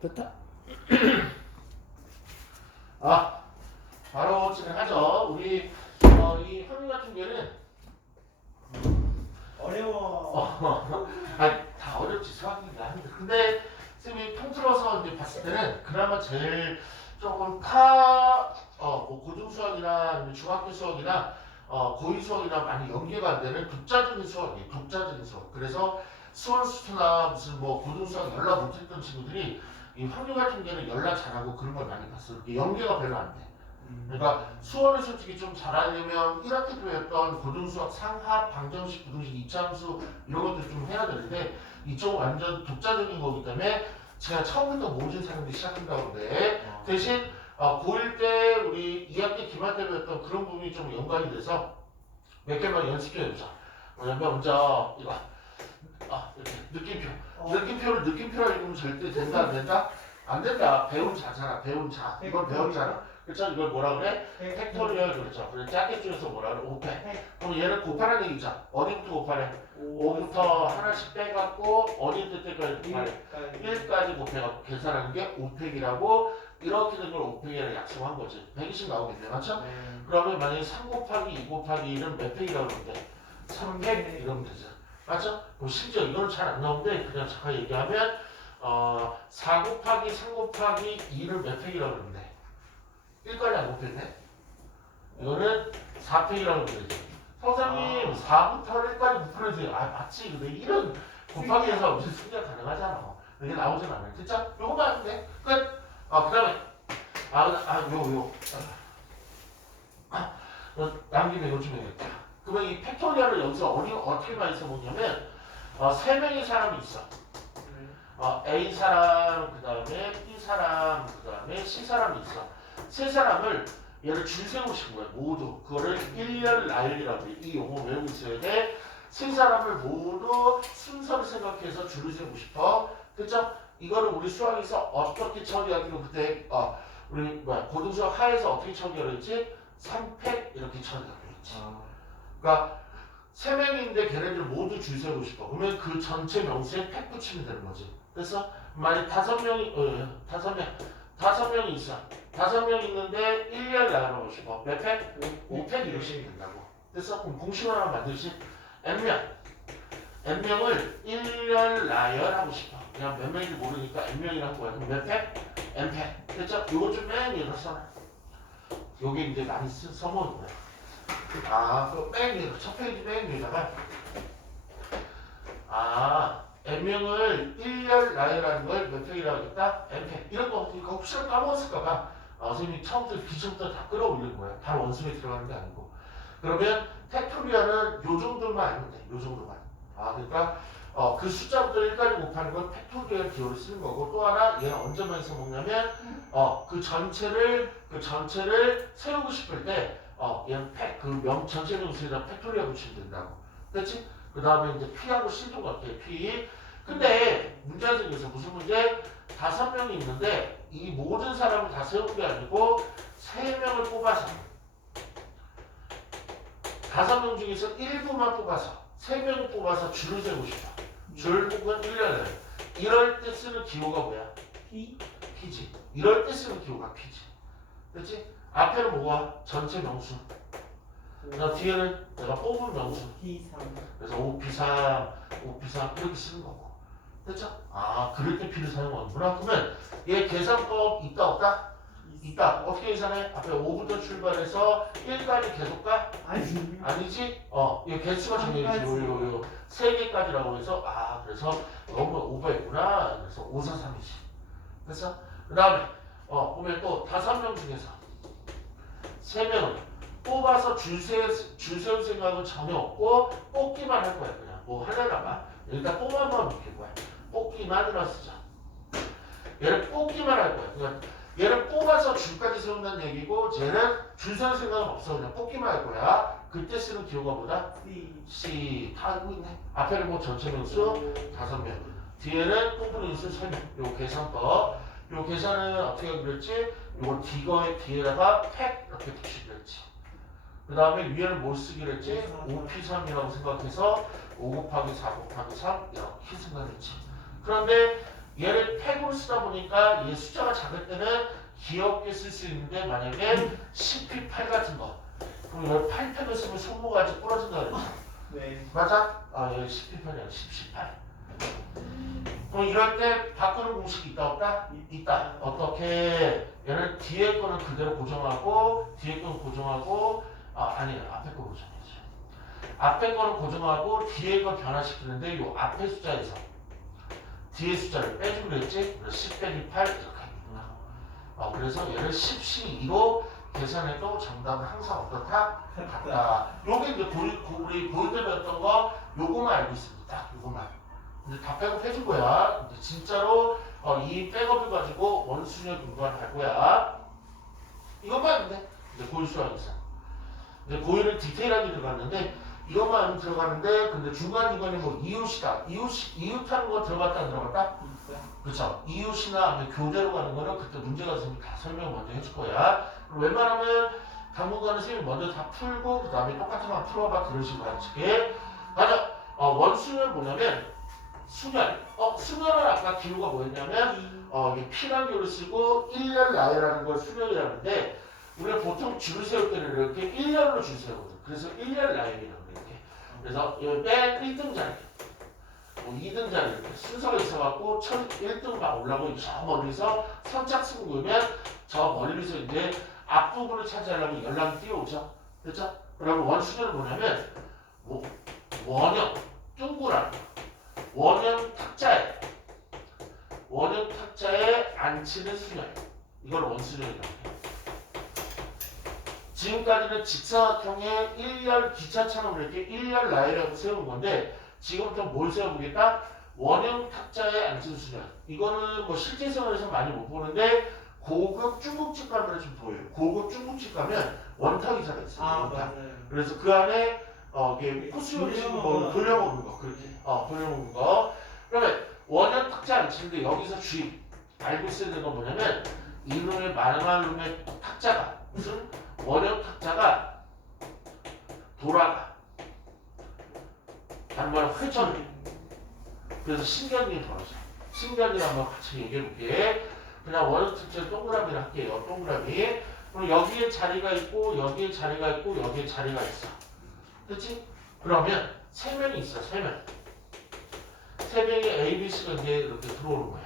됐다. 아, 바로 진행하죠. 우리 이 확률 같은 경우에는 어려워. 다 어렵지 수학이긴 한데 근데 쌤이 통틀어서 이제 봤을 때는 그나마 제일 조금 뭐 고등 수학이나 아니면 중학교 수학이나 고위 수학이나 많이 연계가 안 되는 독자적인 수학이에요. 독자적인 수학. 그래서 수원수투나 무슨 뭐 고등 수학 연락 못했던 친구들이 이 확률 같은 경우는 연락 잘하고 그런 걸 많이 봤어요. 연계가 별로 안 돼. 그러니까 수원을 솔직히 좀 잘하려면 1학기 때 배웠던 고등수학 상합, 방정식, 부등식, 이차함수 이런 것들 좀 해야 되는데 이쪽은 완전 독자적인 거기 때문에 제가 처음부터 모든 사람들이 시작한다고 그러는데 대신 고1 때 우리 2학기 기말 때 배웠던 그런 부분이 좀 연관이 돼서 몇 개만 연습해 보자. 뭐냐면 먼저 이거 이렇게 느낌표. 느낌표를 느낌표라 읽으면 절대 된다 안 된다? 안 된다. 배운 자잖아. 배운 자. 이건 배웠잖아. 그렇죠? 이걸 뭐라 그래? 팩토리얼 그렇죠. 그래 작게 줄여서 뭐라 그래? 5팩. 그럼 얘는 곱하라는 얘기죠. 어디부터 곱하래? 5부터 하나씩 빼갖고 어디 때까지 곱하래? 1까지 곱해갖고 계산하는 게 5팩이라고 이렇게 된 걸 5팩이라고 약속한 거지. 120 나오겠네. 맞죠? 그러면 만약에 3 곱하기 2 곱하기 1은 몇 팩이라고 그러면 돼? 3팩 이러면 되죠. 맞죠? 그럼 심지어 이거는 잘 안 나오는데 그냥 잠깐 얘기하면 4 곱하기 3 곱하기 2를 몇 팩이라고 그러면 돼? 1까지 안 곱했네? 이거는 4팩이라고 그러지. 선생님 4부터 1까지 곱해주세요. 맞지. 근데 1은 곱하기 해서 무슨 수리가 가능하잖아. 이게 나오진 않아요. 진짜? 요거만 하면 돼. 끝. 그 다음에 남김에 이거 좀 해야겠다. 그러면 이 팩토리얼을 여기서 어떻게 많이 써보냐면 3명의 사람이 있어. A 사람, 그 다음에 B 사람, 그 다음에 C 사람이 있어. 세 사람을 얘를 줄 세우고 싶은 거야. 모두. 그거를 일렬 나열이라고 해. 이 용어 외우고 있어야 돼. 세 사람을 모두 순서를 생각해서 줄을 세우고 싶어. 그죠? 이거를 우리 수학에서 어떻게 처리하기로 그때 우리 고등수학 하에서 어떻게 처리하려 했지? 3팩 이렇게 처리하려 했지. 그러니까 세 명인데 걔네들 모두 줄 세우고 싶어. 그러면 그 전체 명수에 팩 붙이면 되는 거지. 그래서 만약 5명이 있어. 5명 있는데 1열 나눠보고 싶어. 몇 팩? 5팩 이러시면 된다고. 그래서 그럼 공식을 하나 만들지. n명을 1열 나열하고 싶어. 그냥 몇 명인지 모르니까 n명이라고 거야. 그럼 몇 팩? n팩. 됐죠? 요거 좀 맨 위에다 써놔. 요게 이제 많이 써먹는 거야. 그맨 위에 첫 페이지 맨 위에다가 n명을 1열 나열하는 걸 몇 팩이라고 하겠다? n팩. 이런 거 이거 혹시나 까먹었을까봐 선생님이 처음부터 기초부터 다 끌어올리는 거야. 바로 원숭이에 들어가는 게 아니고. 그러면 팩토리얼은 요 정도만 알면 돼. 요 정도만. 그러니까 그 숫자부터 1까지 곱하는 건 팩토리얼 기호를 쓰는 거고 또 하나 얘는 언제만 써먹냐면 그 전체를 세우고 싶을 때 얘는 전체 명수에다 팩토리얼 붙이면 된다고. 그렇지? 그 다음에 이제 P하고 C도 같아. P. 근데 문제가 생겨서 무슨 문제? 5명이 있는데 이 모든 사람을 다 세우는 게 아니고 3명을 뽑아서 5명 중에서 일부만 뽑아서 3명을 뽑아서 줄을 세우고 싶어. 줄 혹은 1년을. 이럴 때 쓰는 기호가 뭐야? P지. 이럴 때 쓰는 기호가 P지. 그렇지? 앞에는 뭐가? 전체 명수. 그다음 뒤에는 내가 뽑은 명수. 그래서 5P3, 5P3 이렇게 쓰는 거고. 됐죠? 그럴 때 P를 사용하는구나. 그러면 얘 계산법 있다 없다? 있다. 어떻게 계산해? 앞에 5부터 출발해서 1까지 계속 가? 아니지? 이 개수가 정해지지. 요 3개까지라고 해서 그래서 너무 오버했구나. 그래서 5, 4, 3이지. 됐어? 그 다음에 보면 또 5명 중에서 3명을 뽑아서 줄 세울 생각은 전혀 없고 뽑기만 할 거야. 그냥 뭐 하려나 봐. 일단 뽑아만 놓을 거야. 뽑기만이라 쓰자. 얘를 뽑기만 할 거야. 그러니까 얘를 뽑아서 줄까지 세운다는 얘기고 쟤는 줄 세울 생각은 없어. 그냥 뽑기만 할 거야. 그때 쓰는 기호가 뭐다? C. 다 알고 있네. 앞에는 뭐 전체 명수 5명. 뒤에는 뽑은 인수 3명. 요 계산법. 요 계산은 어떻게 하기로 했지? 요걸 디거의 뒤에다가 팩 이렇게 붙이기로 했지. 그 다음에 위에는 뭘 쓰기로 했지? 5P3이라고 생각해서 5 곱하기 4 곱하기 3 이렇게 생각했지. 그런데 얘를 팩으로 쓰다 보니까 얘 숫자가 작을 때는 귀엽게 쓸 수 있는데 만약에 10p8 같은 거 그럼 이걸 8팩을 쓰면 손모가 아직 부러진다 그랬죠. 네. 맞아? 아 여기 10p8이야 10, 18 그럼 이럴 때 바꾸는 공식이 있다 없다? 있다. 어떻게? 얘는 뒤에 거는 그대로 고정하고 뒤에 거는 고정하고 아니야 앞에 거 고정해야지. 앞에 거는 고정하고 뒤에 거 변화시키는데 요 앞에 숫자에서 뒤에 숫자를 빼주기로 했지? 그래서 10 빼기 8 이렇게 하겠구나. 그래서 얘를 10C2로 계산해도 정답은 항상 어떻다? 같다. 요게 이제 우리 보일 때 배웠던 거 요거만 알고 있습니다. 요거만. 이제 다 백업 해줄 거야. 이제 진짜로 이 백업을 가지고 원수력 분간할 거야. 이것만 하면 돼. 이제 고일 수학에서. 이제 고일은 디테일하게 들어갔는데 이것만 하면 들어가는데 근데 중간중간에 뭐 이웃이다. 이웃하는 거 들어갔다 안 들어갔다? 그렇죠. 이웃이나 아니면 교대로 가는 거는 그때 문제가 있으면 다 설명 먼저 해줄 거야. 그리고 웬만하면 당분간은 선생님이 먼저 다 풀고 그 다음에 똑같은 거 풀어봐. 그런 식으로 가르칠게. 맞아. 원수는 뭐냐면 수열. 수열은 아까 기호가 뭐였냐면 이게 P라는 기호를 쓰고 1열 나열하는 걸 수열이라는데 우리가 보통 줄을 세울 때는 이렇게 1열로 줄 세우거든. 그래서 1열 나열이라고 그래. 이렇게. 그래서 맨 1등 자리, 2등 자리 이렇게 순서가 있어갖고 1등 막 올라오고 저 멀리서 선착순 그으면 저 멀리서 이제 앞부분을 차지하려면 연락이 뛰어오죠. 그렇죠? 그러면 원수열은 뭐냐면 원형, 둥그란 원형 탁자에 앉히는 수열. 이걸 원수열이라고 해요. 지금까지는 직사각형의 1열 기차처럼 이렇게 1열 라인이라고 세운 건데 지금부터 뭘 세워보겠다? 원형 탁자에 앉힌 수열. 이거는 뭐 실제 생활에서 많이 못 보는데 고급 중국집 가면 좀 보여요. 고급 중국집 가면 원탁이자가 있어요. 원탁. 맞아요. 그래서 그 안에 이게 코스 요리식 뭐 돌려먹는 거 그렇게 돌려먹는 거. 그러면 원형 탁자 앉히는데 여기서 주의 알고 있어야 되는 건 뭐냐면 이놈의 말할 놈의 탁자가 무슨 원형 탁자가 돌아가. 다른 말로 회전해. 그래서 신경이 벌어져. 신경이 한번 같이 얘기해 볼게. 그냥 원형 탁자 동그라미를 할게요. 동그라미. 그럼 여기에 자리가 있고 여기에 자리가 있고 여기에 자리가 있어. 그렇지? 그러면 세 명이 있어. 세 명. 세 명의 A, B, C가 이제 이렇게 들어오는 거야.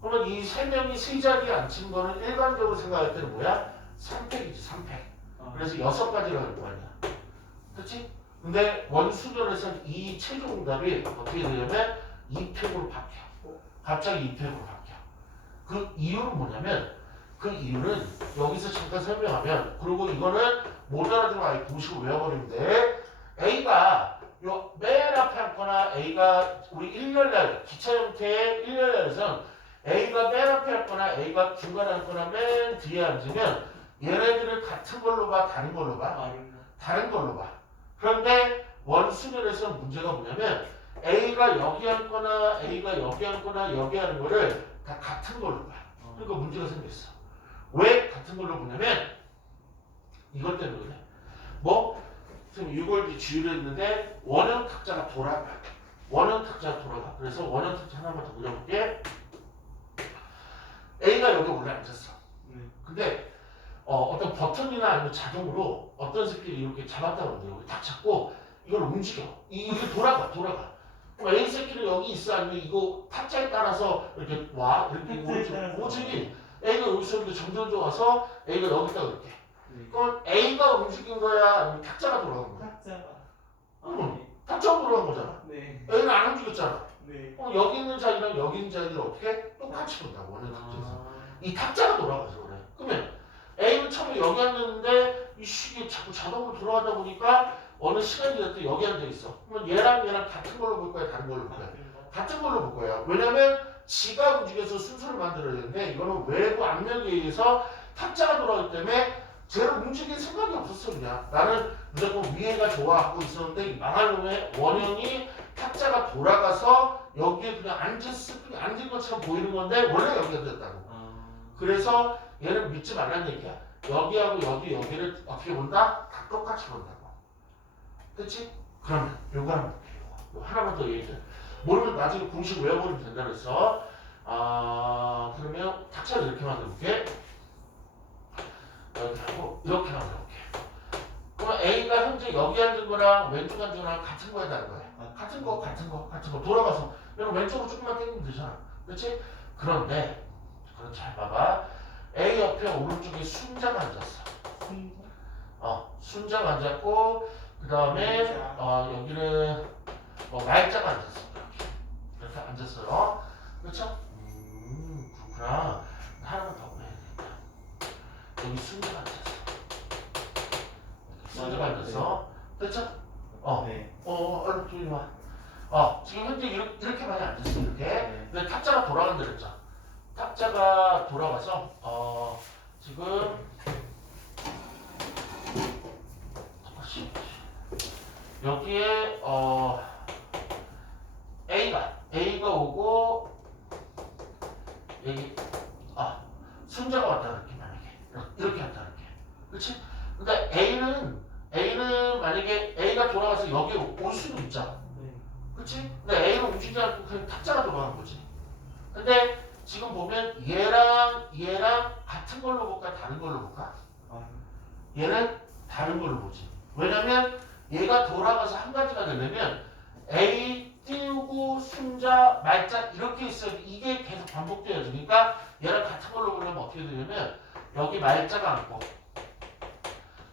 그러면 이 세 명이 세 자리에 앉힌 거는 일반적으로 생각할 때는 뭐야? 3팩이지, 3팩. 그래서 6가지라고 할 거 아니야. 그렇지? 근데 원수결에서는 이 최종답이 어떻게 되냐면 2팩으로 바뀌어. 갑자기 2팩으로 바뀌어. 그 이유는 뭐냐면 그 이유는 여기서 잠깐 설명하면 그리고 이거는 못 알아들으면 아예 공식을 외워버리면 돼. A가 요 맨 앞에 앉거나 A가 우리 1열날 기차 형태의 1열날에서는 A가 맨 앞에 앉거나 A가 중간에 앉거나 맨 뒤에 앉으면 얘네들을 같은 걸로 봐? 다른 걸로 봐? 다른 걸로 봐. 그런데 원수결에서는 문제가 뭐냐면 A가 여기 앉거나 A가 여기 앉거나 여기 하는 거를 다 같은 걸로 봐. 그러니까 문제가 생겼어. 왜 같은 걸로 보냐면 이것 때문에 그래. 뭐? 지금 이걸 주의를 했는데 원형 탁자가 돌아가. 원형 탁자가 돌아가. 그래서 원형 탁자 하나만 더 그려볼게. A가 여기 올라앉았어. 근데 어떤 버튼이나 아니면 자동으로 어떤 새끼를 이렇게 잡았다 그러는데 여기 딱 잡고 이걸 움직여. 이게 돌아가. 그럼 A 새끼는 여기 있어 아니면 이거 탁자에 따라서 이렇게 와 이렇게 오지. A가 여기서 있는데 점점 와서 A가 여기다 그렇게. 그럼 A가 움직인 거야 아니면 탁자가 돌아간 거야? 탁자가 돌아간 거잖아. 네. A는 안 움직였잖아. 네. 여기 있는 자리랑 여기 있는 자리를 어떻게 똑같이 본다고 원형 탁자에서. 이 탁자가 돌아가서 그래. 그러면 A는 처음에 여기 앉았는데 이 시계 자꾸 자동으로 돌아가다 보니까 어느 시간이 됐을 때 여기 앉아 있어. 그러면 얘랑 같은 걸로 볼 거야, 다른 걸로 볼 거야? 같은 걸로 볼 거야. 왜냐면 지가 움직여서 순서를 만들어야 되는데 이거는 외부 압력에 의해서 탁자가 돌아가기 때문에 쟤를 움직일 생각이 없었어 그냥. 나는 무조건 위에가 좋아하고 있었는데 이 망할 놈의 원형이 탁자가 돌아가서 여기에 그냥 앉은 것처럼 보이는 건데 원래 여기가 됐다고. 그래서 얘는 믿지 말라는 얘기야. 여기하고 여기를 어떻게 본다? 다 똑같이 본다고. 그렇지? 그러면 요거 한번 볼게요. 요 하나만 더 얘기해. 모르면 나중에 공식 외워버리면 된다 그랬어. 그러면 탁자를 이렇게 만들어볼게. 이렇게 하고 이렇게 만들어볼게. 그럼 A가 현재 여기 앉은 거랑 왼쪽 앉은 거랑 같은 거에 다른 거야. 같은 거 돌아가서 여러분 왼쪽으로 조금만 당기면 되잖아. 그렇지? 그런데 그럼 잘 봐봐. A 옆에 오른쪽에 순자가 앉았어. 순자가 앉았고 그 다음에 여기는 말자가 앉았어. 이렇게 앉았어요. 그렇죠? 그렇구나. 하나만 더 해야 되겠다. 여기 순자가 앉았어. 순자가 앉았어. 됐죠? 네. 얼른 조용히 와. 지금 현재 이렇게 많이 앉았어. 이렇게. 근데 탁자가 돌아간다 그랬죠. 탁자가 돌아가서 지금 여기에 A가 오고 여기 순자가 왔다 그렇게 만약에 이렇게 왔다 그렇게. 그렇지? 근데 A는 만약에 A가 돌아가서 여기 올 수는 있잖아. 그렇지? 근데 A는 움직이지 않고 그냥 탁자가 돌아간 거지. 근데 지금 보면 얘랑 같은 걸로 볼까 다른 걸로 볼까? 얘는 다른 걸로 보지. 왜냐면 얘가 돌아가서 한 가지가 되려면 A 띄우고 순자 말자 이렇게 있어야 돼. 이게 계속 반복돼야지. 그러니까 얘랑 같은 걸로 보려면 어떻게 되냐면 여기 말자가 앉고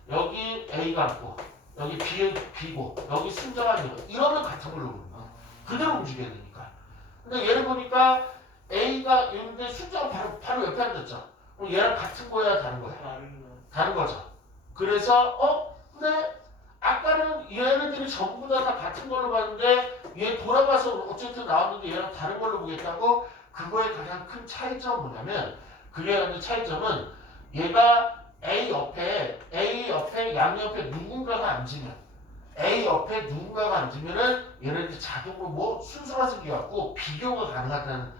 여기 A가 앉고 여기 B고 여기 순자가 앉고 이러면 같은 걸로 보는 거야. 그대로 움직여야 되니까. 근데 얘를 보니까 A가 있는데 순자가 바로 옆에 앉았죠. 그럼 얘랑 같은 거야 다른 거야? 다른 거죠. 그래서 근데 아까는 얘네들이 전부 다 같은 걸로 봤는데 얘 돌아가서 어쨌든 나왔는데 얘랑 다른 걸로 보겠다고. 그거의 가장 큰 차이점은 뭐냐면 그게 가진 차이점은 얘가 A 옆에 양옆에 누군가가 앉으면 A 옆에 누군가가 앉으면은 얘네들 자동으로 순서가 생겨갖고 비교가 가능하다는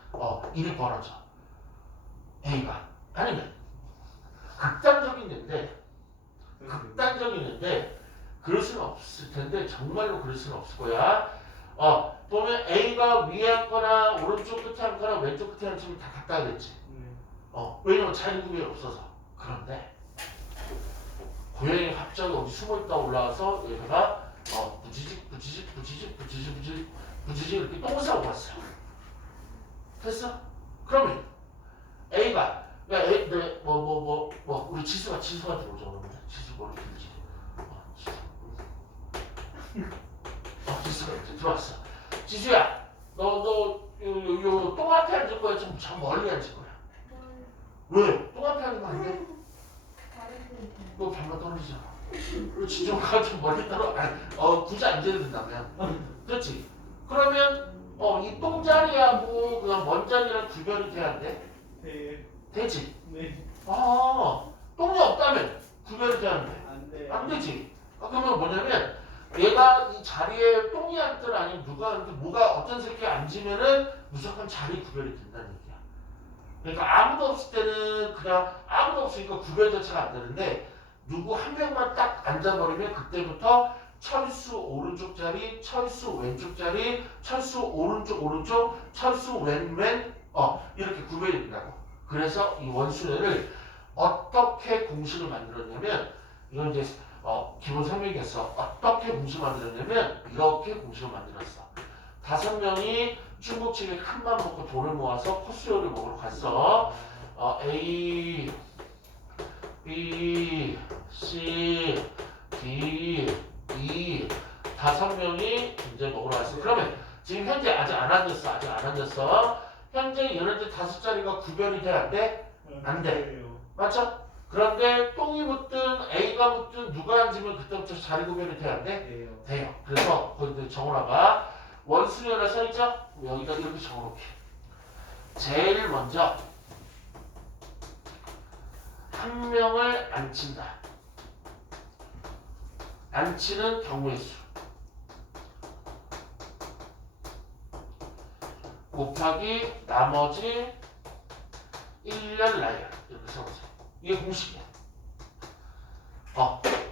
일이 벌어져. A가 아니면 극단적인데 그럴 수는 없을 텐데 정말로 그럴 수는 없을 거야. 보면 A가 위에 앉거나 오른쪽 끝에 앉거나 왼쪽 끝에 앉으면 다 같다 그랬지. 왜냐면 자리 구별이 없어서. 그런데 고양이가 갑자기 어디 숨어있다 올라와서 얘가 부지직 이렇게 똥을 싸고 왔어요. 됐어? 그러면 A가 우리 지수가 들어오자 그러면 지수 머리 길지. 지수가 이렇게 들어왔어. 지수야, 너 똥 앞에 앉을 거야? 좀 멀리 앉을 거야? 왜? 똥 앞에 앉으면 안 돼? 너 발만 떨어지잖아. 그렇지, 좀 멀리 굳이 앉아야 된다면. 그렇지? 그러면 이 똥자리하고 그냥 먼 자리랑 구별이 돼야 안 돼? 되지? 네. 똥이 없다면 구별이 돼야 안 돼? 안 돼. 안 되지? 그러면 뭐냐면 얘가 이 자리에 똥이 앉든 아니면 누가 앉든 뭐가 어떤 새끼 앉으면은 무조건 자리 구별이 된다는 얘기야. 그러니까 아무도 없을 때는 그냥 아무도 없으니까 구별 자체가 안 되는데 누구 한 명만 딱 앉아버리면 그때부터 철수 오른쪽 자리, 철수 왼쪽 자리, 철수 오른쪽, 철수 왼 이렇게 구별이 된다고. 그래서 이 원수를 어떻게 공식을 만들었냐면 이건 이제 기본 설명이었어. 어떻게 공식을 만들었냐면 이렇게 공식을 만들었어. 5명이 중국집에 큰맘 먹고 돈을 모아서 코스 요리를 먹으러 갔어. A, B, C, D, E 5명이 이제 먹으러 왔어. 그러면 지금 현재 아직 안 앉았어. 현재 얘네들 5자리가 구별이 돼? 안 돼? 안 돼. 맞죠? 그런데 똥이 묻든 A가 묻든 누가 앉으면 그때부터 자리 구별이 돼야 안 돼? 돼요. 그래서 거기 정원아가 원수연에 써있죠? 여기다 이렇게 적어놓게. 제일 먼저 한 명을 앉힌다. 앉히는 경우의 수 곱하기 나머지 1년 나이야. 이렇게 써보세요. 이게 공식이야.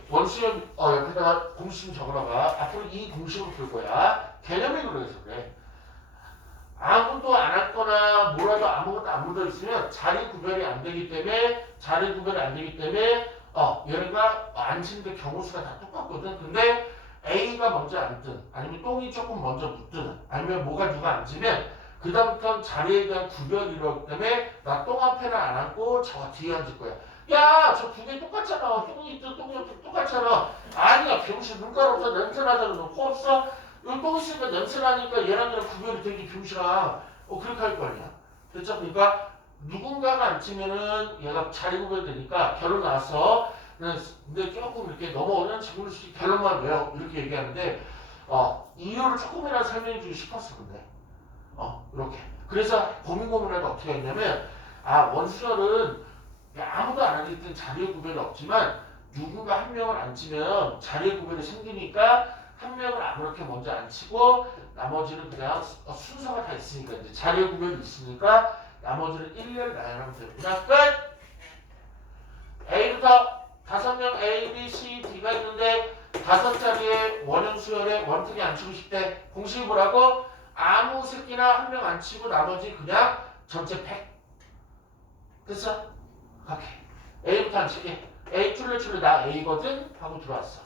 원수연 옆에다가 공식 좀 적어놔봐. 앞으로 이 공식으로 풀 거야. 개념이 그래서 그래. 아무도 안 왔거나 뭐라도 아무것도 안 묻어 있으면 자리 구별이 안 되기 때문에 얘네가 앉히는데 경우수가 다 똑같거든. 근데 A가 먼저 앉든 아니면 똥이 조금 먼저 묻든 아니면 뭐가 누가 앉으면 그 다음부터는 자리에 대한 구별이 이러기 때문에 나 똥 앞에는 안 앉고 저 뒤에 앉을 거야. 야, 저 두 개 똑같잖아. 똥이 있든 똥이 없든 똑같잖아. 아니야, 병신 눈가로 없어. 냄새 나잖아. 너 코 없어? 여기 똥 있으니까 냄새 나니까 얘랑 얘랑 구별이 되기 병신아. 그렇게 할 거 아니야. 됐죠? 그러니까 누군가가 앉으면은 얘가 자리 구별되니까 결론 나왔어. 근데 조금 이렇게 너무 어려운 질문일 수 있게 결론만 외워. 이렇게 얘기하는데 이유를 조금이라도 설명해 주고 싶었어. 근데 이렇게. 그래서 고민하다 어떻게 했냐면 원수열은 아무도 안 하기 때문에 자리의 구별이 없지만 누군가 한 명을 앉히면 자리의 구별이 생기니까 한 명을 아무렇게 먼저 앉히고 나머지는 그냥 순서가 다 있으니까 이제 자리의 구별이 있으니까 나머지는 일렬 나열하면 되구나. 끝! A부터 5명 A, B, C, D가 있는데 5자리의 원형 수열에 원특이 앉히고 싶대. 공식이 뭐라고? 아무 새끼나 한 명 앉히고 나머지 그냥 전체 팩. 됐어? 오케이. A부터 앉힐게. A 출래 나 A거든? 하고 들어왔어.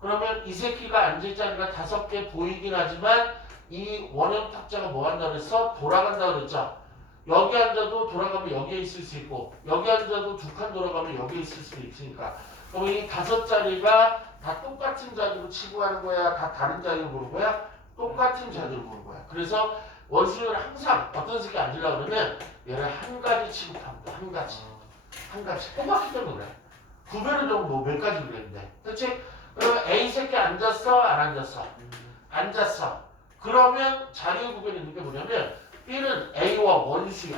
그러면 이 새끼가 앉을 자리가 5개 보이긴 하지만 이 원형 탁자가 뭐 한다 그랬어? 돌아간다 그랬죠? 여기 앉아도 돌아가면 여기에 있을 수 있고 여기 앉아도 2칸 돌아가면 여기에 있을 수도 있으니까 그럼 이 5자리가 다 똑같은 자리로 치고 가는 거야? 다 다른 자리로 보는 거야? 똑같은 자리로 보는 거야. 그래서 원수는 항상 어떤 새끼 앉으려고 그러면 얘를 한 가지 취급합니다. 한 가지. 똑같기 때문에 그래. 구별은 좀 뭐 몇 가지 그랬는데. 그렇지? 그러면 A 새끼 앉았어? 안 앉았어? 앉았어. 그러면 자리의 구별이 있는 게 뭐냐면 B는 A와 원수야.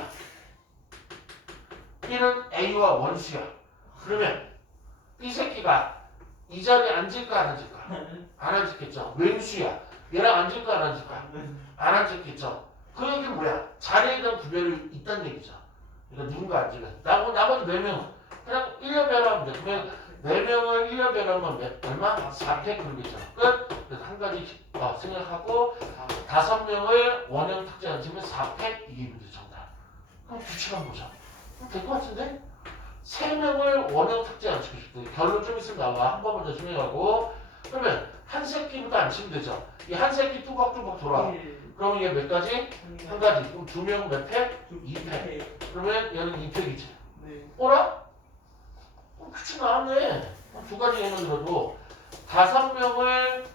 그러면 B 새끼가 이 자리에 앉을까 안 앉을까? 안 앉을겠죠. 왼수야. 얘랑 앉을까 안 앉을까? 안 앉을겠죠. 그 얘기는 뭐야? 자리에 대한 구별이 있다는 얘기죠. 그러니까 누군가 앉으면 나머지 4명은 그냥 1년 변하면 돼. 그러면 4명을 1년 변하면 얼마? 4팩 그러겠잖아. 끝? 그래서 한 가지 생각하고 5명을 원형 탁자에 앉으면 4팩 이게 문제 정답. 그럼 규칙만 보자. 될 것 같은데? 3명을 원형 탁자에 앉히고 싶대. 결론 좀 있으면 나와. 한 번만 더 설명하고. 그러면 한 새끼부터 앉히면 되죠. 이 한 새끼 뚜벅뚜벅 돌아. 그러면 이게 몇 가지? 한 가지. 그럼 2명 몇 팩? 2팩. 그러면 얘는 2팩이지. 뭐라? 규칙 나왔네. 2가지 예만 들어도 5명을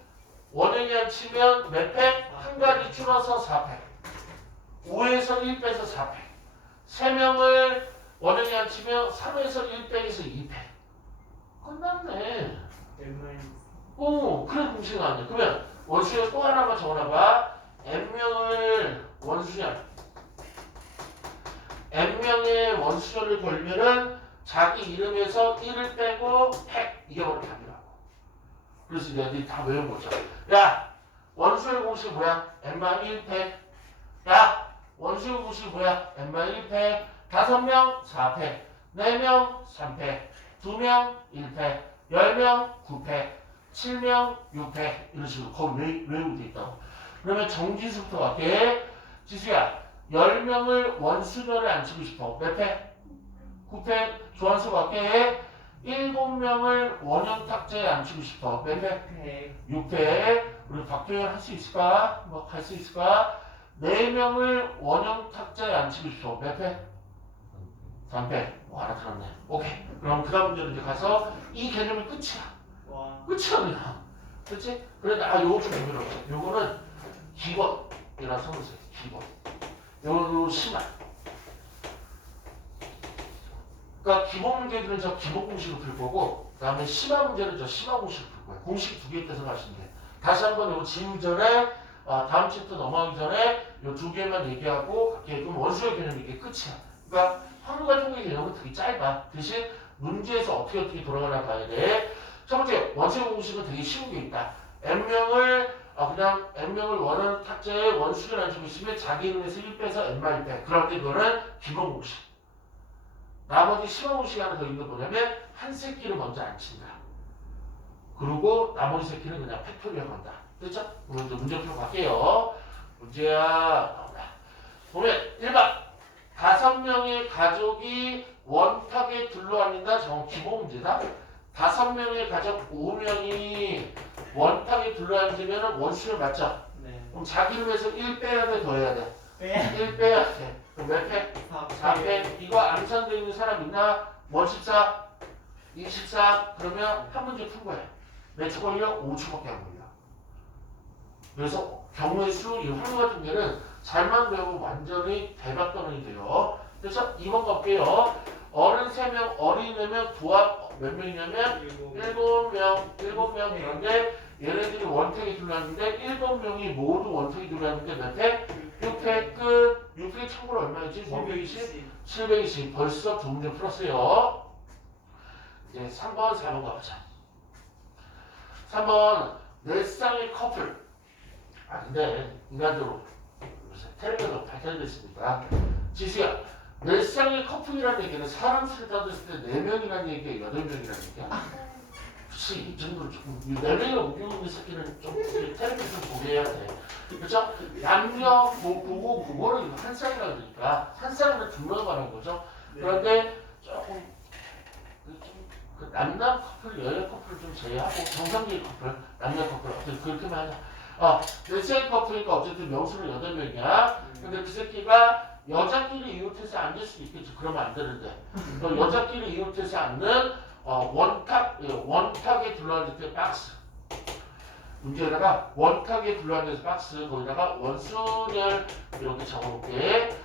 원형에 앉히면 몇 팩? 한 가지 줄어서 4팩. 5에서 1 빼서 4팩. 3명을 원형에 앉히면 3에서 1 빼서 2팩. 끝났네. 그래 공식 아니야. 그러면 원수열 또 하나만 적어놔봐. N명을 원수냐. N명의 원수열을 걸면은 자기 이름에서 1을 빼고 팩. 이게 바로 답이라고. 그래서 너희들이 다 외워보자. 야, 원수열 공식이 뭐야? N-1팩. 야, 원수열 공식이 뭐야? N-1팩. 5명 4팩. 4명 3팩. 2명 1팩. 10명 9팩. 7명 6팩. 이런 식으로 거기 외우고 돼 있다고. 그러면 정지수부터 갈게. 지수야, 10명을 원수열에 앉히고 싶어. 몇 팩? 9팩. 조한수 갈게. 7명을 원형 탁자에 앉히고 싶어. 몇 팩? 6팩. 우리 박도현 할 수 있을까? 뭐 할 수 있을까? 4명을 원형 탁자에 앉히고 싶어. 몇 팩? 3팩. 알아들었네. 오케이. 그럼 그 다음 문제로 이제 가서 이 개념이 끝이야. 끝이야 그냥. 그렇지? 그래 요거 좀 배우라고. 요거는 기본이라서 보세요. 기본. 요거 심화. 그러니까 기본 문제들은 저 기본 공식을 풀 거고 그 다음에 심화 문제는 저 심화 공식을 풀 거예요. 공식 2개 있다 생각하시면 돼요. 다시 한번 요거 질문 전에 다음 챕터 넘어가기 전에 요 2개만 얘기하고 각기 좀 원수의 개념이 이게 끝이야. 그러니까 확률과 통계 개념은 되게 짧아. 대신 문제에서 어떻게 돌아가나 봐야 돼. 첫 번째, 원수의 공식은 되게 쉬운 게 있다. N명을 그냥 N명을 원하는 탁자에 원수를 앉히고 있으면 자기 이름에서 1 빼서 N만 1빼. 그런데 그거는 기본 공식. 나머지 심화 공식이 하나 더 있는 게 뭐냐면 한 새끼를 먼저 앉힌다. 그리고 나머지 새끼는 그냥 팩토리하고 한다. 됐죠? 오늘 문제표 갈게요. 문제야 나온다. 보면 1번 5명의 가족이 원탁에 둘러앉는다. 정말 기본 문제다. 5명의 가족 5명이 원탁에 둘러앉으면 원수를 맞죠? 네. 그럼 자기 이름에서 1 빼야 돼, 더 해야 돼? 빼. 1 빼야 돼. 그럼 몇 패? 4 4패. 이거 암산되어 있는 사람 있나? 뭐 14? 24? 그러면 한 문제 푼 거야. 몇 초 걸려? 5초밖에 안 걸려. 그래서 경우의 수, 이 활용 같은 경우는 잘만 배우면 완전히 대박도전이 돼요. 그래서 2번 갈게요. 어른 3명, 어린이 4명, 부하 몇 명이냐면 7명. 그런데 얘네들이 원택에 들어왔는데 7명이 모두 원택에 들어왔는데 몇 회? 6회 끝. 6회 참고로 얼마였지? 520? 720. 벌써 두 문제 풀었어요. 이제 3번, 4번 가보자. 3번 내 쌍의 커플. 아 근데 인간적으로 텔레비전으로 발달됐으니까 지수야 내 쌍의 커플이라는 얘기는 사람 수를 따졌을 때 4명이라는 얘기야 8명이라는 얘기야? 그치 이 정도로 조금 4명이 웃기고 있는 새끼는 좀 텔레비전 좀 보게 해야 돼. 그렇죠? 남녀 보고 그거를 한 쌍이라고 그러니까 한 쌍은 2명 말하는 거죠. 그런데 조금 그 남남 커플, 여자 커플 좀 제외하고 정상적인 커플, 남녀 커플 어쨌든 그렇게만 하자. 내 쌍의 커플이니까 어쨌든 명수는 8명이야. 근데 그 새끼가 여자끼리 이웃해서 앉을 수도 있겠지. 그러면 안 되는데. 여자끼리 이웃해서 앉는 원탁에 둘러앉을 때 박스. 문제에다가 원탁에 둘러앉아서 박스 거기다가 원순열 이렇게 적어볼게.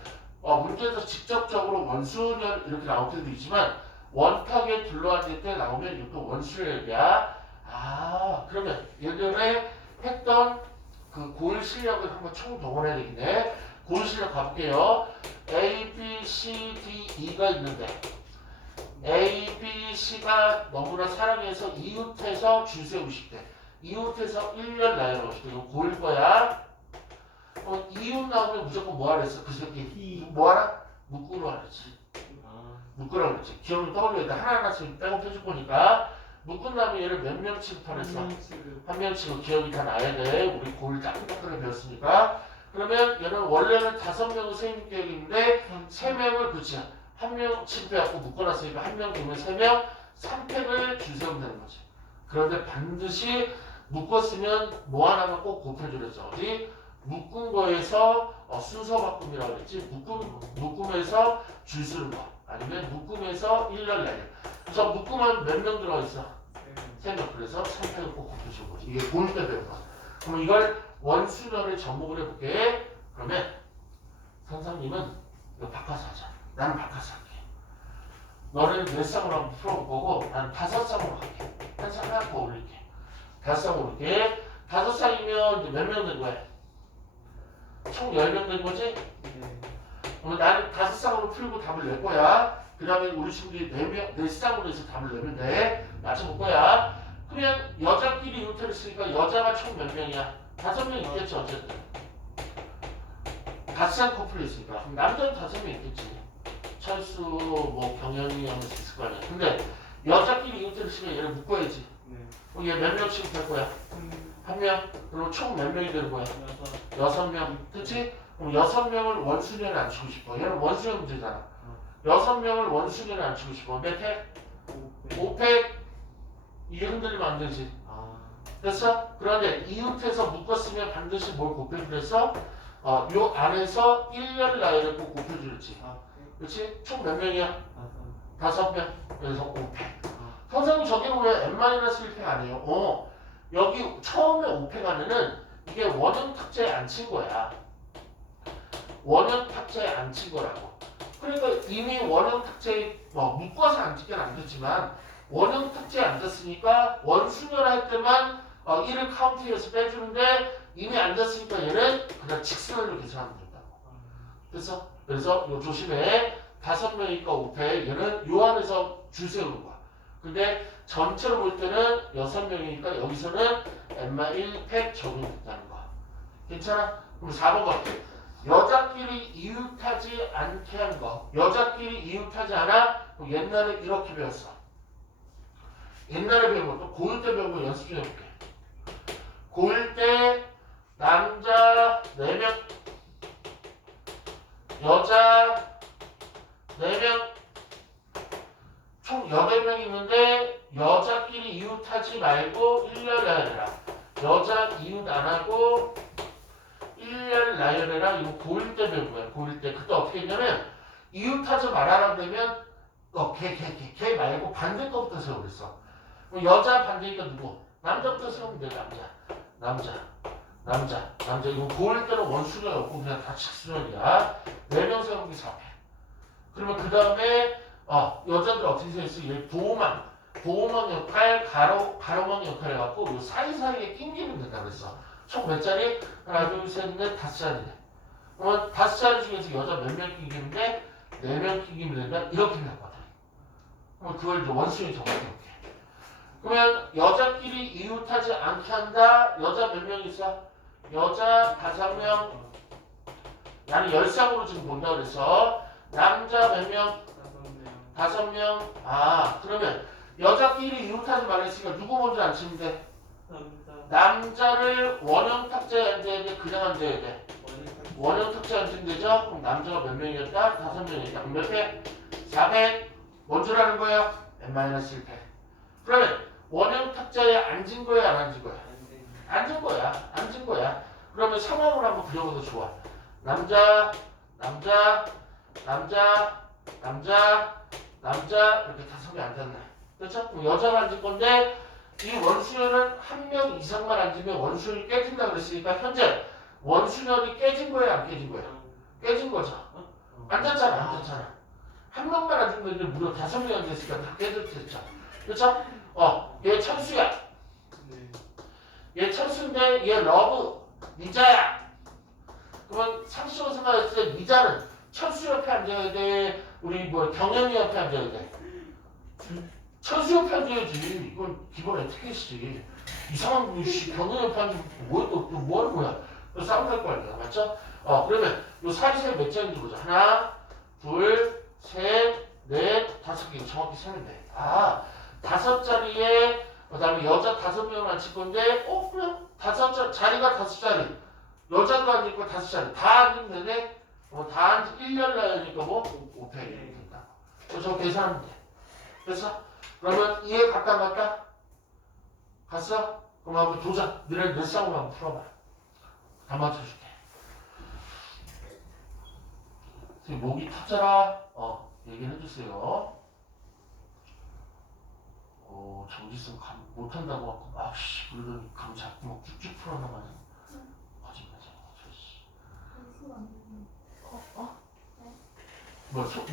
문제에서 직접적으로 원순열 이렇게 나올 때도 있지만 원탁에 둘러앉을 때 나오면 이것도 원순열이야. 아 그러면 예전에 했던 그 고일 실력을 한번 총동원해야 되겠네. 고일 실력 가볼게요. A, B, C, D, E가 있는데 A, B, C가 너무나 사랑해서 이웃해서 줄 세우고 싶대. 이웃해서 1년 나이라고 싶대. 이거 고일 거야. 이웃 나오면 무조건 뭐 하랬어? 그 새끼 뭐 하라? 묶으로 하랬지. 묶으라고 그랬지. 기억을 떠올려야 돼. 하나하나씩 빼고 펴줄 거니까 묶은 다음에 얘를 몇 명 취급하랬어? 한 명 취급. 기억이 다 나야 돼. 우리 고일 따끈따끈하게 배웠으니까. 그러면 얘는 원래는 5명의 세입 계획인데 3명을 그치 한 명 취급해갖고 묶어놨으니까 한 명 되면 3명 3팩을 줄 세우면 되는 거지. 그런데 반드시 묶었으면 뭐 하나만 꼭 곱해주랬어. 어디? 묶은 거에서 순서 바꿈이라고 그랬지. 묶음에서 줄 쓰는 거. 아니면 묶음에서 1년 내려. 그래서 묶음은 몇 명 들어가 있어? 3명. 그래서 3팩을 꼭 곱해주는 거지. 이게 고일 때 배운 거. 그럼 이걸 원순열을 접목을 해볼게. 그러면 선생님은 이거 바꿔서 하자. 나는 바꿔서 할게. 너는 4쌍으로 한번 풀어볼 거고 나는 5쌍으로 할게. 한 쌍 하나 더 올릴게. 5쌍으로 올릴게. 5쌍이면 이제 몇 명 된 거야? 총 10명 된 거지? 그러면 나는 5쌍으로 풀고 답을 낼 거야. 그 다음에 우리 친구들이 4쌍으로 해서 답을 내면 돼. 맞춰볼 거야. 그러면 여자끼리 이웃을 했으니까 여자가 총 몇 명이야? 5명 있겠지 어쨌든. 5쌍 커플이 있으니까. 그럼 남자는 5명 있겠지. 철수, 뭐 경연이 하면서 있을 거 아니야. 근데 여자끼리 이웃을 했으면 얘를 묶어야지. 그럼 얘 몇 명씩 될 거야? 한 명. 그리고 총 몇 명이 되는 거야? 6명. 그치? 그럼 6명을 원수년에 앉히고 싶어. 얘는 원수년 문제잖아. 6명을 원수년에 앉히고 싶어. 몇 팩? 5팩. 이게 흔들리면 안 되지. 됐어? 그런데 이웃에서 묶었으면 반드시 뭘 곱해주려 했어? 요 안에서 1년 나이를 꼭 곱해주랬지. 그렇지? 총 몇 명이야? 5명. 그래서 5팩. 선생님 저기는 왜 n-1팩 아니에요? 여기 처음에 5팩 안에는 이게 원형 탁자에 앉힌 거야. 원형 탁자에 앉힌 거라고. 그러니까 이미 원형 탁자에 묶어서 앉기는 안 되지만 원형 탁자에 앉았으니까 원순열 할 때만 1을 카운트해서 빼주는데 이미 앉았으니까 얘는 그냥 직선으로 계산하면 된다고. 그래서 요 조심해. 5명이니까 5팩. 얘는 요 안에서 줄 세우는 거야. 근데 전체로 볼 때는 6명이니까 여기서는 n-1팩 적용된다는 거야. 괜찮아? 그럼 4번 갈게. 여자끼리 이웃하지 않게 한 거. 여자끼리 이웃하지 않아? 그럼 옛날에 이렇게 배웠어. 옛날에 배운 것도 고1 때 배운 거 연습 좀 해볼게. 고1 때 남자 4명 여자 4명, 총 8명 있는데 여자끼리 이웃하지 말고 일렬 나열해라. 여자 이웃 안 하고 일렬 나열해라. 이거 고1 때 배운 거야. 고1 때. 그때 어떻게 했냐면 이웃하지 말아라 그러면 걔 말고 반대 거부터 세워 그랬어. 그럼 여자 반대니까 누구? 남자부터 세우면 돼. 남자. 이거 고1 때는 원수가 없고 그냥 다 직수열이야. 4명 세우는 게 4패. 그러면 그 다음에 여자들 어떻게 세웠어? 얘 보호망 역할, 가로망 역할 해갖고 요 사이사이에 낑기면 된다 그랬어. 총 몇 자리? 하나, 둘, 셋, 넷, 5자리네. 그러면 5자리 중에서 여자 몇 명 낑기는데 4명 낑기면 된다? 이렇게 나거든. 그럼 그걸 이제 원수에 적어볼게. 그러면 여자끼리 이웃하지 않게 한다. 여자 몇 명 있어? 여자 5명. 나는 열상으로 지금 본다 그래서 남자 몇 명? 5명. 그러면 여자끼리 이웃하지 말랬으니까 누구 먼저 앉히면 돼? 남자를 원형 탁자에 앉아야 돼? 그냥 앉아야 돼? 원형 탁자에 앉으면 되죠? 그럼 남자가 몇 명이었다? 5명이었다. 그럼 몇 배? 400. 뭔 줄 아는 거야? n-1배. 그러면 원형 탁자에 앉은 거야? 안 앉은 거야? 앉은 거야. 그러면 상황을 한번 그려봐도 좋아. 남자 이렇게 5명 앉았네. 그렇죠? 그럼 여자가 앉을 건데 이 원수열은 1명 이상만 앉으면 원수열이 깨진다 그랬으니까 현재 원수열이 깨진 거야 안 깨진 거야? 깨진 거죠. 앉았잖아. 한 명만 앉으면 이제 무려 5명 앉았으니까 다 깨졌죠. 그렇죠? 얘 천수야. 얘 천수인데 얘 러브 미자야. 그러면 상식으로 생각했을 때 미자는 천수 옆에 앉아야 돼? 우리 경연이 옆에 앉아야 돼? 천수 옆에 앉아야지. 이건 기본 에티켓이지. 이상한 경연 옆에 앉으면 뭐 하는 거야? 싸움 날 거 아니야. 맞죠? 그러면 요 사이사이 몇 자리인지 보자. 하나, 둘, 셋, 넷, 5개 정확히 세면 돼. 5자리에 그다음에 여자 5명을 앉힐 건데 그냥 자리가 5자리. 여자도 앉을 거 5자리. 다 앉으면 되네. 다 앉으면 1년 나야니까 5패 된다. 저거 계산하면 돼. 됐어? 그러면 이해 갔다 안 갔다? 갔어? 그럼 한번 도전. 너네 몇 쌍으로 한번 풀어봐. 다 맞춰줄게. 목이 타져라. 얘기를 해주세요. 정지성 못한다고 하고 그러더니 감 잡고 막 쭉쭉 풀어나가네. 거짓말이야.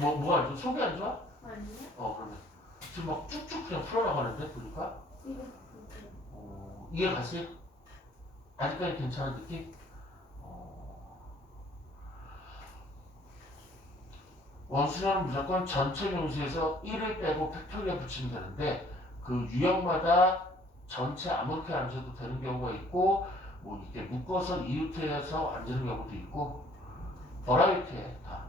뭐가 안 좋아? 속이 안 좋아? 아니요. 그러면 지금 막 쭉쭉 그냥 풀어나가는데 보니까 이해 갔어요? 아직까지 괜찮은 느낌? 원수는 무조건 전체 명수에서 1을 빼고 팩토리에 붙이면 되는데 그 유형마다 전체 아무렇게 앉아도 되는 경우가 있고 이렇게 묶어서 이웃해서 앉는 경우도 있고 버라이티해 다.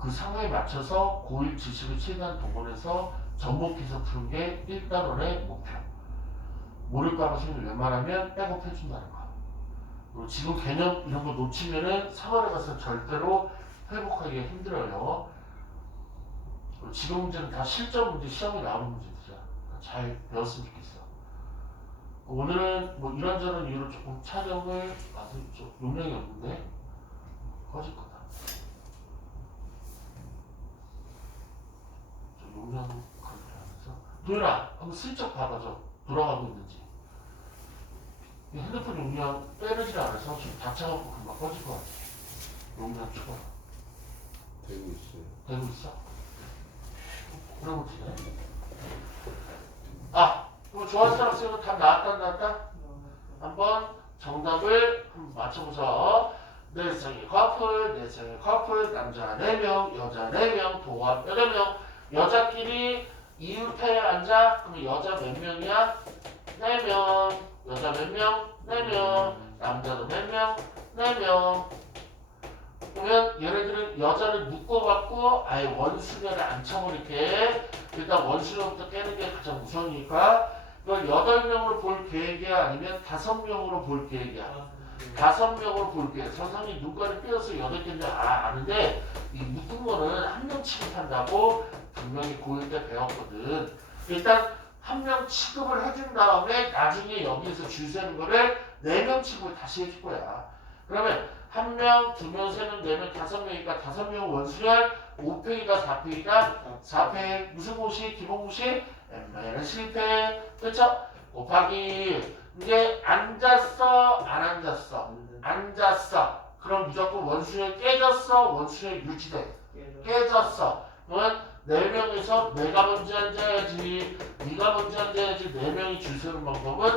그 상황에 맞춰서 고1 지식을 최대한 동원해서 접목해서 푸는 게 1단원의 목표. 모를까 하시면 웬만하면 백업 해준다는 거. 그리고 지금 개념 이런 거 놓치면은 상황에 가서 절대로 회복하기가 힘들어요. 지금 문제는 다 실전 문제, 시험에 나오는 문제들이야. 잘 배웠으면 좋겠어. 오늘은 이런저런 이유로 조금 촬영을 좀 용량이 없는데 꺼질 거다. 좀 용량 관리하면서 도현아 한번 슬쩍 봐봐줘. 돌아가고 있는지. 핸드폰 용량 빼르질 않아서 좀 다쳐갖고 금방 꺼질 것 같아. 용량 추가. 되고 있어? 그러면 되네. 그럼 좋아하는 학생은 답 나왔다 안 나왔다? 한번 정답을 한번 맞춰보자. 내생의 커플, 남자 4명, 여자 4명, 동안 8명. 여자끼리 이웃에 앉아. 그럼 여자 몇 명이야? 4명. 여자 몇 명? 4명. 남자도 몇 명? 4명. 그러면 얘네들은 여자를 묶어갖고 아예 원수녀를 앉혀버릴게. 일단 원수녀부터 깨는 게 가장 우선이니까 이걸 8명으로 볼 계획이야? 아니면 5명으로 볼 계획이야? 다섯 명으로 볼게요. 선생님 눈가를 삐어서 8개인지 아는데 이 묶은 거는 한 명 취급한다고 분명히 고1 때 배웠거든. 일단 한 명 취급을 해준 다음에 나중에 여기에서 줄 세는 거를 4명 취급을 다시 해줄 거야. 그러면 한 명, 2명, 3명, 4명, 5명이니까 5명 원수열 5팩이다 4팩이다 4팩 무슨 공식? 기본 공식? n-1팩 그렇죠? 곱하기 이제 앉았어 안 앉았어? 앉았어. 그럼 무조건 원수열 깨졌어 원수열 유지돼. 깨졌어. 그러면 4명에서 내가 먼저 앉아야지 네가 먼저 앉아야지 4명이 줄 서는 방법은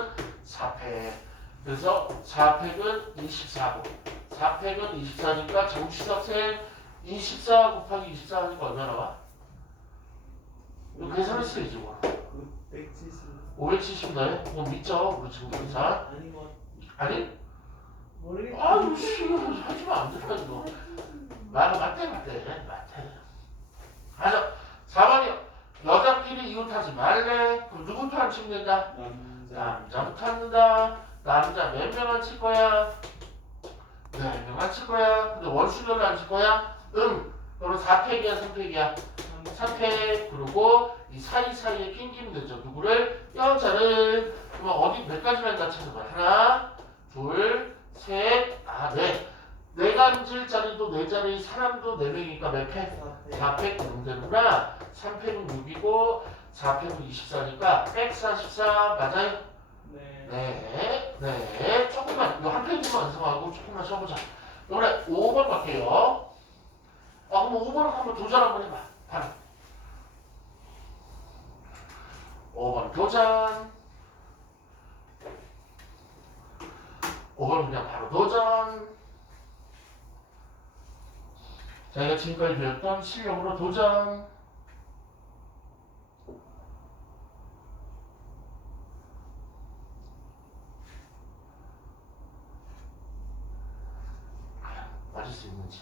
4팩. 그래서 4팩은 24고 4팩은 24니까 정치학생 24 곱하기 24 하니까 얼마 나와? 이거 계산했어 이제 뭐 570 나요? 뭐 믿죠? 우리 지금 계산 아니 뭐 아니? 모르겠어. 아유 씨 하지마 안 들어 이거 맞대 가자 4번이요 여자끼리 이웃하지 말래. 그럼 누구부터 안 치면 된다? 남자부터 한다. 남자 몇 명 안 칠 거야? 4명 안 칠 거야. 근데 원수들은 안 칠 거야? 그럼 4팩이야 3팩이야? 3팩. 그리고 이 사이사이에 낑기면 되죠. 누구를? 여자를. 그러면 어디 몇 가지만 다 찾아봐. 하나 둘 셋 넷. 내가 앉을 자리도 4자리 사람도 4명이니까 몇 팩? 4팩 되는구나. 3팩은 6이고 4팩은 24니까 144 맞아요? 네. 조금만 이거 한 페이지만 완성하고 조금만 쉬어보자. 이번에 5번 갈게요. 그럼 5번 한번 도전 한번 해봐. 바로 5번 도전. 5번 그냥 바로 도전. 자기가 지금까지 배웠던 실력으로 도전. 맞을 수 있는지.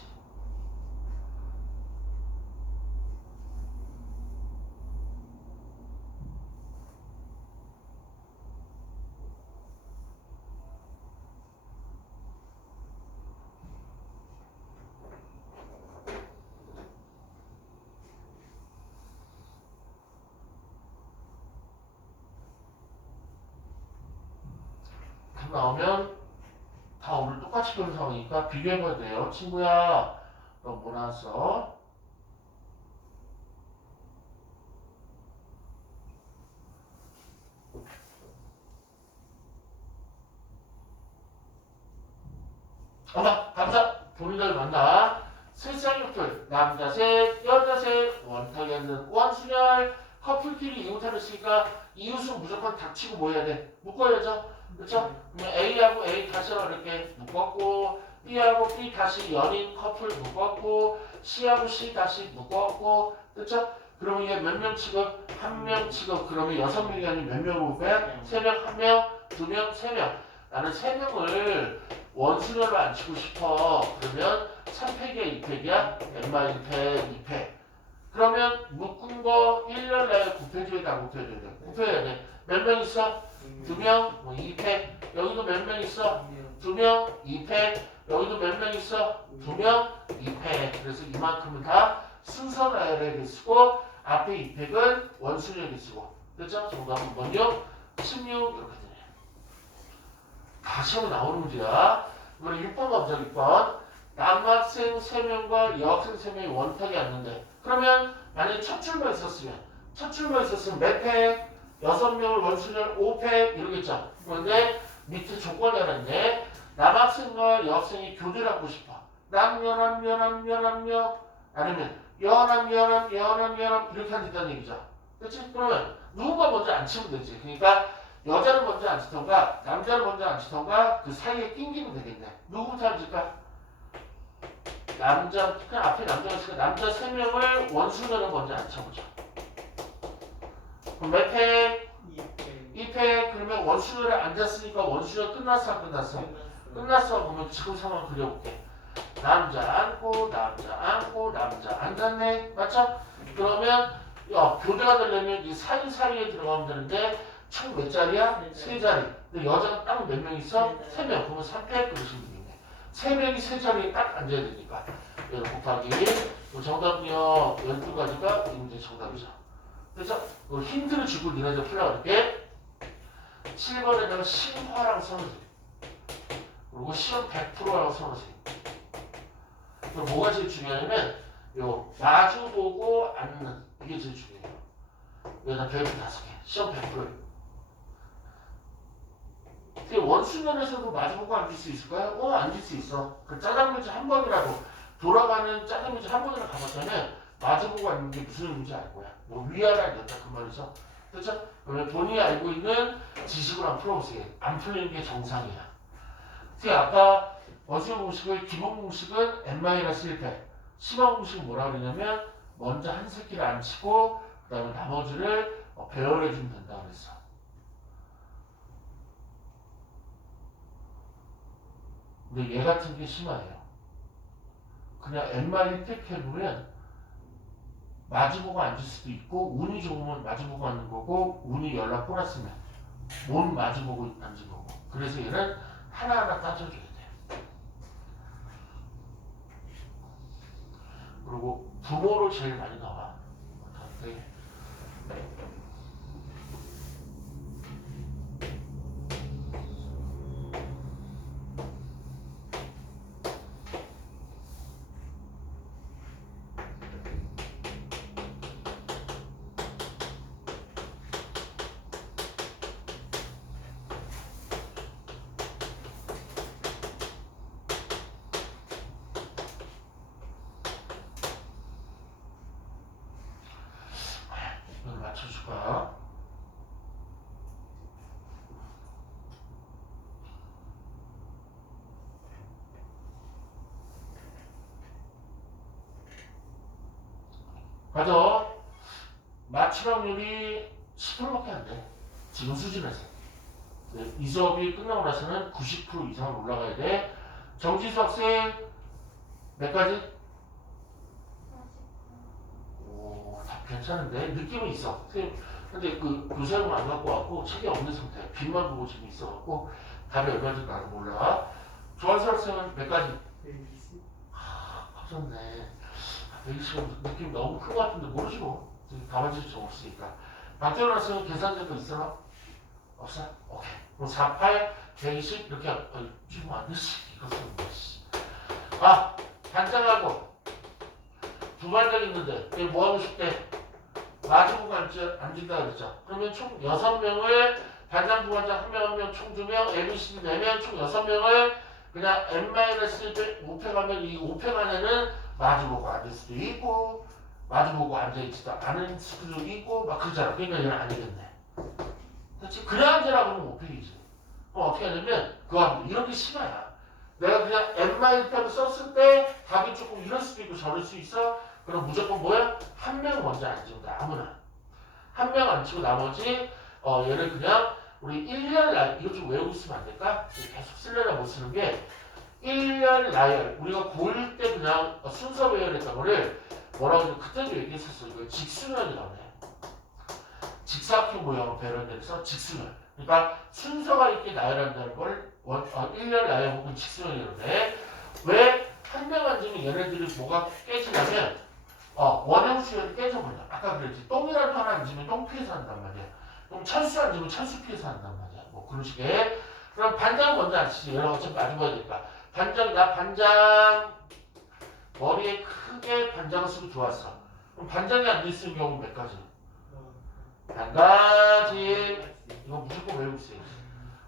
나오면 다 오늘 똑같이 배운 상황이니까 비교해봐야 돼요. 친구야, 너 뭐 나왔어? 엄마, 감사. 본인들 만나. 세상육들 남자 셋, 여자 셋, 원탁이 앉는 원수열, 커플끼리 이웃하를 으니까 이웃은 무조건 닥치고 뭐 해야 돼? 묶어야죠. 그렇죠? 그러면 A하고 A 다시 이렇게 묶었고 B하고 B 다시 연인 커플 묶었고 C하고 C 다시 묶었고 그렇죠? 그러면 이게 몇 명 취급? 한 명 취급. 그러면 6명이 아니면 몇 명으로 볼 거야? 3명, 1명, 2명, 3명. 나는 3명을 원수열로 안 치고 싶어. 그러면 3팩이야 2팩이야? n-1팩 2팩. 그러면 묶은 거 1년 내에 곱해줘야 돼? 안 곱해줘야 돼? 곱해야 돼. 몇 명 있어? 2명? 뭐 2팩. 여기도 몇 명 있어? 2명? 2팩. 여기도 몇 명 있어? 2명? 2팩. 그래서 이만큼은 다 순서 나열하게 쓰고 앞에 2팩은 원수열에 쓰고. 됐죠? 정답은 뭐요? 16 이렇게 되네. 다 시험에 나오는 문제야. 이번에 6번 가보자. 6번. 남학생 3명과 여학생 3명이 원탁이 왔는데 그러면 만약에 첫 줄만 있었으면 몇 팩? 6명을 원수열 5팩 이러겠죠. 그런데 밑에 조건이 하나 있네. 남학생과 여학생이 교대를 하고 싶어. 남녀 아니면 여남 이렇게 한다는 얘기죠. 그렇지? 그러면 누군가 먼저 안 치면 되지. 그러니까 여자를 먼저 안 치던가 남자를 먼저 안 치던가 그 사이에 낑기면 되겠네. 누구부터 앉을까? 남자, 그냥 앞에 남자가 있으니까 남자 3명을 원수열을 먼저 앉혀보자. 그럼 몇 팩? 2팩. 그러면 원수열에 앉았으니까 원수열 끝났어 안 끝났어? 끝났어. 그러면 지금 상황 그려볼게. 남자 앉고 남자 앉았네. 맞죠? 그러면 교대가 되려면 이 사이사이에 들어가면 되는데 총 몇 자리야? 네 세 자리. 근데 여자가 딱 몇 명 있어? 네. 세 명. 그러면 3패 그러시면 되겠네. 세 명이 세 자리에 딱 앉아야 되니까. 얘는 곱하기. 정답은요, 12가지가 이제 정답이죠. 그래서 힌트를 주고 니네들 풀려고 할게. 7번에다가 신화랑 써놓으세요. 그리고 시험 100%라고 써놓으세요. 그럼 뭐가 제일 중요하냐면 요 마주보고 앉는 이게 제일 중요해요. 여기다 별표 5개. 시험 100%예요. 원수면에서도 마주보고 앉을 수 있을까요? 앉을 수 있어. 그 짜장면집 한 번이라도 돌아가는 짜장면집 한 번이라도 가봤다면 마주보고 앉는 게 무슨 의미인지 알 거야. 뭐 위아래 앉았다 그 말이죠. 그렇죠? 그러면 본인이 알고 있는 지식으로 한번 풀어보세요. 안 풀리는 게 정상이야. 그래서 아까 원수의 공식을 기본 공식은 n-1배, 심화 공식은 뭐라 그러냐면 먼저 한 새끼를 안 치고 그 다음에 나머지를 배열해주면 된다고 그랬어. 근데 얘 같은 게 심하예요. 그냥 n-1팩 해보면 마주보고 앉을 수도 있고 운이 좋으면 마주보고 앉는 거고 운이 연락 꼬랐으면 못 마주보고 앉은 거고. 그래서 얘는 하나하나 따져줘야 돼. 그리고 부모로 제일 많이 나와. 네. 이걸 맞춰줄까? 가져. 맞출 확률이 10%밖에 안 돼. 지금 수준에서. 네, 이 수업이 끝나고 나서는 90% 이상 올라가야 돼. 정지수 학생 몇 가지? 오, 답 괜찮은데 느낌은 있어. 근데 그 교사용은 안 갖고 왔고 책이 없는 상태. 빈만 보고 지금 있어갖고 답이 얼마인지 나도 몰라. 조한수 학생은 몇 가지? 120. 커졌네. 120은 느낌 너무 큰 것 같은데 모르지 뭐. 지금 답안지 좀 없으니까. 박태원 학생은 계산된 거 있어? 없어? 오케이. 그럼 48, 120 이렇게 지금 안 되지. 이것은 뭐지? 아, 반장하고 부반장 있는데 여기 뭐 하고 싶대? 마주보고 앉는다 그랬죠. 그러면 총 6명을 반장, 부반장 한 명 한 명 총 2명, ABCD 4명 총 6명을 그냥 n-5패 가면 이 5패 안에는 마주보고 앉을 수도 있고 마주보고 앉아있지도 않은 수도 있고 막 그러잖아. 그러니까 얘는 아니겠네. 그렇지? 그냥 앉으라 그러면 5패이지. 그럼 어떻게 하냐면 그거 이렇게 심해야. 내가 그냥 n-1패를 썼을 때 답이 조금 이럴 수도 있고 저럴 수 있어. 그럼 무조건 뭐야? 한 명 먼저 앉으면 돼. 아무나. 한 명 앉히고 나머지 얘를 그냥 우리 1열 나열 이거 좀 외우고 있으면 안 될까? 계속 쓰려나 못 쓰는 게 1열 나열 우리가 고1 때 그냥 순서 배열했던 거를 뭐라고 해서 그때도 얘기했었어. 이거 직수열이라고 해. 직사각형 모양으로 배열돼서 직수열. 그러니까 순서가 있게 나열한다는 걸 1열 나열 혹은 직수열이라고 해. 왜 한 명 앉으면 얘네들이 뭐가 깨지냐면 원형 수열이 깨져버려. 아까 그랬지. 똥이라도 하나 앉으면 똥 피해서 한단 말이야. 그럼 찬수 앉으면 찬수 피해서 한단 말이야. 뭐 그런 식의. 그럼 반장 먼저 앉히지. 얘랑 어차피 마주봐야 되니까. 반장, 나 반장. 머리에 크게 반장을 쓰고 좋았어. 그럼 반장이 앉아있을 경우 몇 가지? 한 가지. 이거 무조건 외우고 있어야지.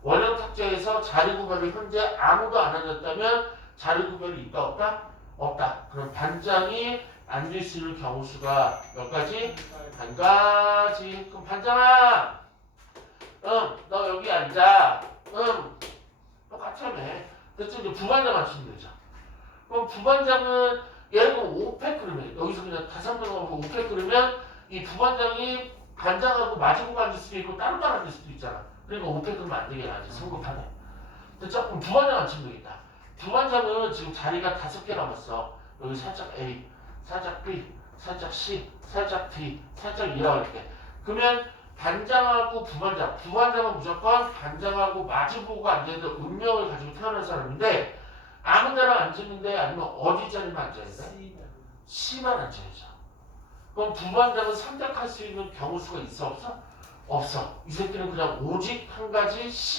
원형 탁자에서 자리 구별이 현재 아무도 안 앉았다면 자리 구별이 있다 없다? 없다. 그럼 반장이 앉을 수 있는 경우 수가 몇 가지? 한 가지. 그럼 반장아, 너 여기 앉아. 똑같아며. 그래서 이제 부반장 맞추면 되죠. 그럼 부반장은 예를 들면 5팩 그러면 여기서 그냥 5명하고 5팩 그러면 이 부반장이 반장하고 마주보고 앉을 수도 있고 따로따로 앉을 수도 있잖아. 그러니까 5팩 그러면 안 되게 하지. 성급하네. 됐죠? 그럼 부반장 앉히면 되겠다. 부반장은 지금 자리가 5개 남았어. 여기 살짝 A, 살짝 B, 살짝 C, 살짝 D, 살짝 E라고 할게. 그러면 반장하고 부반장, 부반장은 무조건 반장하고 마주보고가 안 되는데 운명을 가지고 태어난 사람인데 아무 데나 앉는데 아니면 어디 자리만 앉아야 돼? C만 앉아야죠. 그럼 부반장은 선택할 수 있는 경우 수가 있어 없어? 없어. 이 새끼는 그냥 오직 한 가지 C